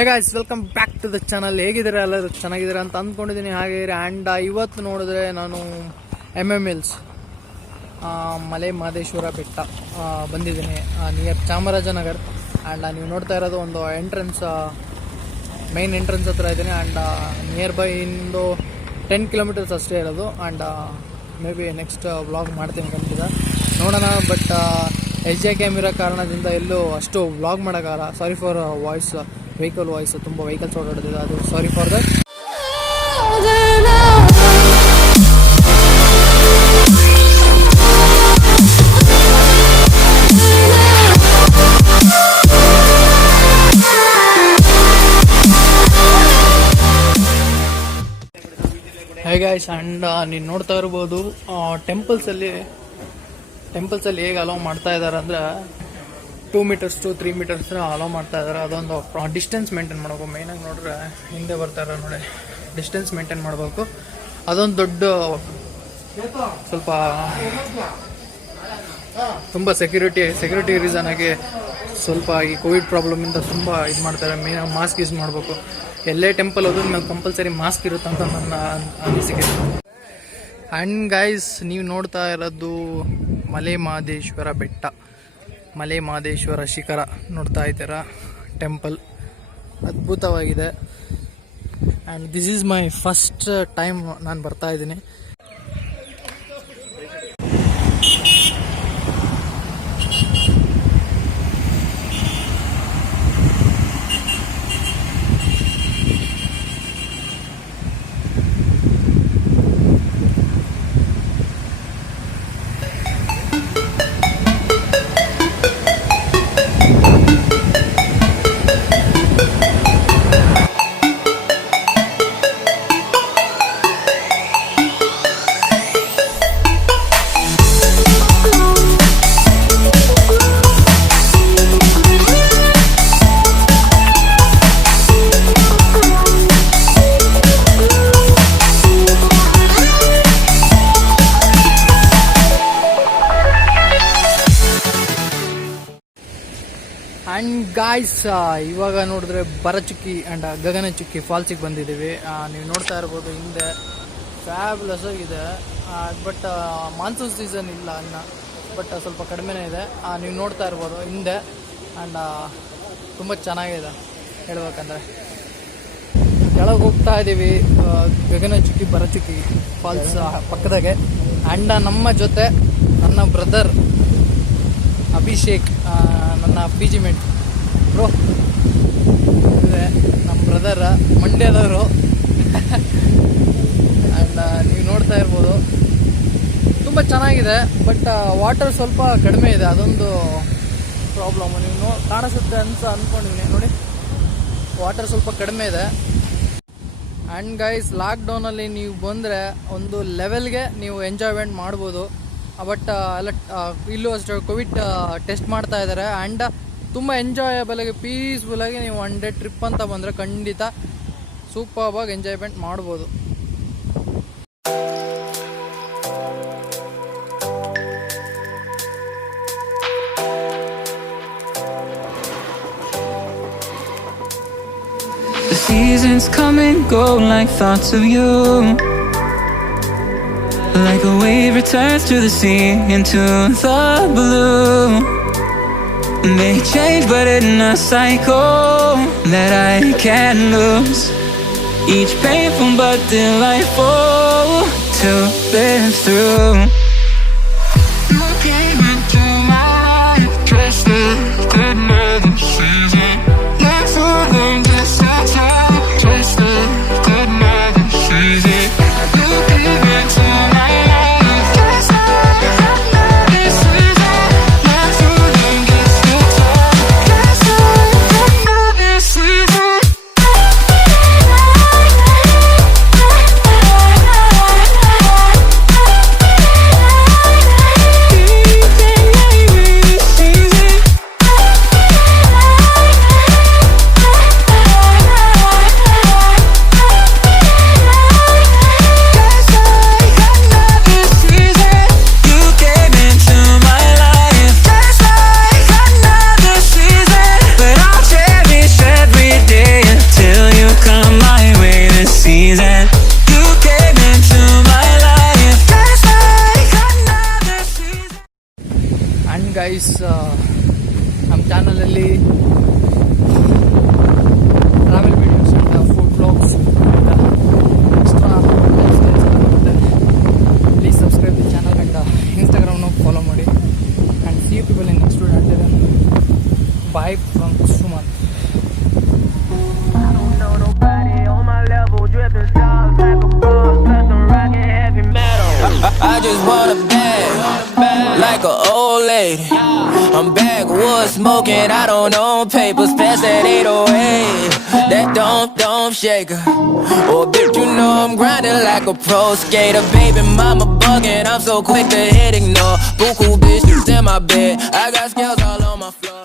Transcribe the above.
Hey guys, welcome back to the channel. ಹೇಗಿದ್ದೀರಾ ಎಲ್ಲರೂ? ಚೆನ್ನಾಗಿದ್ದೀರಾ ಅಂತ ಅಂದ್ಕೊಂಡಿದ್ದೀನಿ. ಹಾಗೆ ಆ್ಯಂಡ್ ಇವತ್ತು ನೋಡಿದ್ರೆ ನಾನು MMhills ಮಲೆ ಮಹದೇಶ್ವರ ಬೆಟ್ಟ ಬಂದಿದ್ದೀನಿ, ನಿಯರ್ ಚಾಮರಾಜನಗರ್. ಆ್ಯಂಡ್ ನೀವು ನೋಡ್ತಾ ಇರೋದು ಒಂದು ಎಂಟ್ರೆನ್ಸ್, ಮೈನ್ ಎಂಟ್ರೆನ್ಸ್ ಹತ್ರ ಇದ್ದೀನಿ. ಆ್ಯಂಡ್ ನಿಯರ್ ಬೈ ಇಂದು 10 ಕಿಲೋಮೀಟರ್ಸ್ ಅಷ್ಟೇ ಇರೋದು. And maybe next vlog ಮಾಡ್ತೀನಿ ಖಂಡಿತ, ನೋಡೋಣ. ಬಟ್ HJ ಕ್ಯಾಮಿರಾ ಕಾರಣದಿಂದ ಎಲ್ಲೂ ಅಷ್ಟು ವ್ಲಾಗ್ ಮಾಡೋಕ್ಕಾಗಲ್ಲ. Sorry for voice, vehicle voice, ತುಂಬ ವೆಹಿಕಲ್ಸ್ ಓಡಾಡ್ತಿದೆ, ಅದು sorry for that. Hey guys, and ನೀನು ನೋಡ್ತಾ ಇರ್ಬೋದು ಟೆಂಪಲ್ಸಲ್ಲಿ ಹೇಗೆ ಅಲೋ ಮಾಡ್ತಾ ಇದ್ದಾರೆ ಅಂದರೆ 2 meters to 3 meters ಅಲೋ ಮಾಡ್ತಾ ಇದ್ದಾರೆ. ಅದೊಂದು ಡಿಸ್ಟೆನ್ಸ್ ಮೇಂಟೈನ್ ಮಾಡಬೇಕು. ಮೇಯ್ನಾಗಿ ನೋಡ್ರೆ ಹಿಂದೆ ಬರ್ತಾರೆ ನೋಡಿ, ಡಿಸ್ಟೆನ್ಸ್ ಮೇಂಟೈನ್ ಮಾಡಬೇಕು. ಅದೊಂದು ದೊಡ್ಡ ಸ್ವಲ್ಪ ತುಂಬ ಸೆಕ್ಯೂರಿಟಿ ರೀಸನ್ ಆಗಿ ಸ್ವಲ್ಪ ಈ ಕೋವಿಡ್ ಪ್ರಾಬ್ಲಮಿಂದ ತುಂಬ ಇದು ಮಾಡ್ತಾರೆ. ಮೇಯ್ನಾಗಿ ಮಾಸ್ಕ್ ಯೂಸ್ ಮಾಡಬೇಕು. ಎಲ್ಲೇ ಟೆಂಪಲ್ ಹೋದ್ರೂ ನಾವು ಕಂಪಲ್ಸರಿ ಮಾಸ್ಕ್ ಇರುತ್ತೆ ಅಂತ ನನ್ನ ಅನಿಸಿಕೆ. ಆ್ಯಂಡ್ ಗೈಸ್, ನೀವು ನೋಡ್ತಾ ಇರೋದು ಮಲೆ ಮಹದೇಶ್ವರ ಬೆಟ್ಟ, ಮಲೆ ಮಹದೇಶ್ವರ ಶಿಖರ ನೋಡ್ತಾ ಇದ್ದೀರಾ. ಟೆಂಪಲ್ ಅದ್ಭುತವಾಗಿದೆ. And this is my first time ನಾನು ಬರ್ತಾ ಇದ್ದೀನಿ. ಆ್ಯಂಡ್ ಗಾಯ್ಸ್, ಇವಾಗ ನೋಡಿದ್ರೆ ಬರಚುಕ್ಕಿ ಆ್ಯಂಡ್ ಗಗನಚುಕ್ಕಿ ಫಾಲ್ಸಿಗೆ ಬಂದಿದ್ದೀವಿ. ನೀವು ನೋಡ್ತಾ ಇರ್ಬೋದು ಹಿಂದೆ ಫ್ಯಾಬ್ಯುಲಸ್ ಆಗಿದೆ. ಬಟ್ ಮಾನ್ಸೂನ್ ಸೀಸನ್ ಇಲ್ಲ ಇನ್ನು, ಬಟ್ ಸ್ವಲ್ಪ ಕಡಿಮೆನೇ ಇದೆ. ನೀವು ನೋಡ್ತಾ ಇರ್ಬೋದು ಹಿಂದೆ. ಆ್ಯಂಡ್ ತುಂಬ ಚೆನ್ನಾಗಿದೆ ಹೇಳ್ಬೇಕಂದ್ರೆ. ಕೆಳಗೆ ಹೋಗ್ತಾ ಇದ್ದೀವಿ ಗಗನಚುಕ್ಕಿ ಬರಚುಕ್ಕಿ ಫಾಲ್ಸ್ ಪಕ್ಕದಾಗೆ. ಆ್ಯಂಡ್ ನಮ್ಮ ಜೊತೆ ನನ್ನ ಬ್ರದರ್ ಅಭಿಷೇಕ್, ನನ್ನ PG ಮೇಟ್ ಬ್ರೋ ಇದೆ. ನಮ್ಮ ಬ್ರದರ್ ಮಂಡ್ಯದವರು. ಆ್ಯಂಡ್ ನೀವು ನೋಡ್ತಾ ಇರ್ಬೋದು ತುಂಬ ಚೆನ್ನಾಗಿದೆ. ಬಟ್ ವಾಟರ್ ಸ್ವಲ್ಪ ಕಡಿಮೆ ಇದೆ, ಅದೊಂದು ಪ್ರಾಬ್ಲಮ್. ನೀವು ಕಾಣಿಸುತ್ತೆ ಅಂತ ಅಂದ್ಕೊಂಡಿದ್ದೀನಿ ನೋಡಿ, ವಾಟರ್ ಸ್ವಲ್ಪ ಕಡಿಮೆ ಇದೆ. ಆ್ಯಂಡ್ ಗೈಸ್, ಲಾಕ್ಡೌನಲ್ಲಿ ನೀವು ಬಂದರೆ ಒಂದು ಲೆವೆಲ್ಗೆ ನೀವು ಎಂಜಾಯ್ಮೆಂಟ್ ಮಾಡ್ಬೋದು. ಬಟ್ ಎಲ್ಲ ಇಲ್ಲೂ ಅಷ್ಟು ಕೋವಿಡ್ ಟೆಸ್ಟ್ ಮಾಡ್ತಾ ಇದ್ದಾರೆ. ಆ್ಯಂಡ್ ತುಂಬ ಎಂಜಾಯಬಲ್ ಆಗಿ ಪೀಸ್ಫುಲ್ಲಾಗಿ ನೀವು 1 day ಟ್ರಿಪ್ ಅಂತ ಬಂದರೆ ಖಂಡಿತ ಸೂಪರ್ಬಾಗಿ ಎಂಜಾಯ್ಮೆಂಟ್ ಮಾಡ್ಬೋದು. The seasons come and go like thoughts of you, like a wave returns to the sea into the blue. They change but in a cycle that I can't lose. Each painful but delightful to live through. You came into my life dressed in another season, like falling just in time, dressed in another season. You came into my guys, ನಮ್ಮ ಚಾನಲಲ್ಲಿ travel videos and food vlogs extra ಬರುತ್ತೆ. Please subscribe the channel and ಇನ್ಸ್ಟಾಗ್ರಾಮ್ನ follow ಮಾಡಿ. And see you people in next video. Until then, bye from Sumanth. I just want a bag, like an old lady. I'm backwoods smoking, I don't own papers, pass that 808. That don't shake her. Oh, bitch, you know I'm grinding like a pro skater. Baby mama bugging, I'm so quick to hit ignore. Buku bitches in my bed, I got scales all on my floor.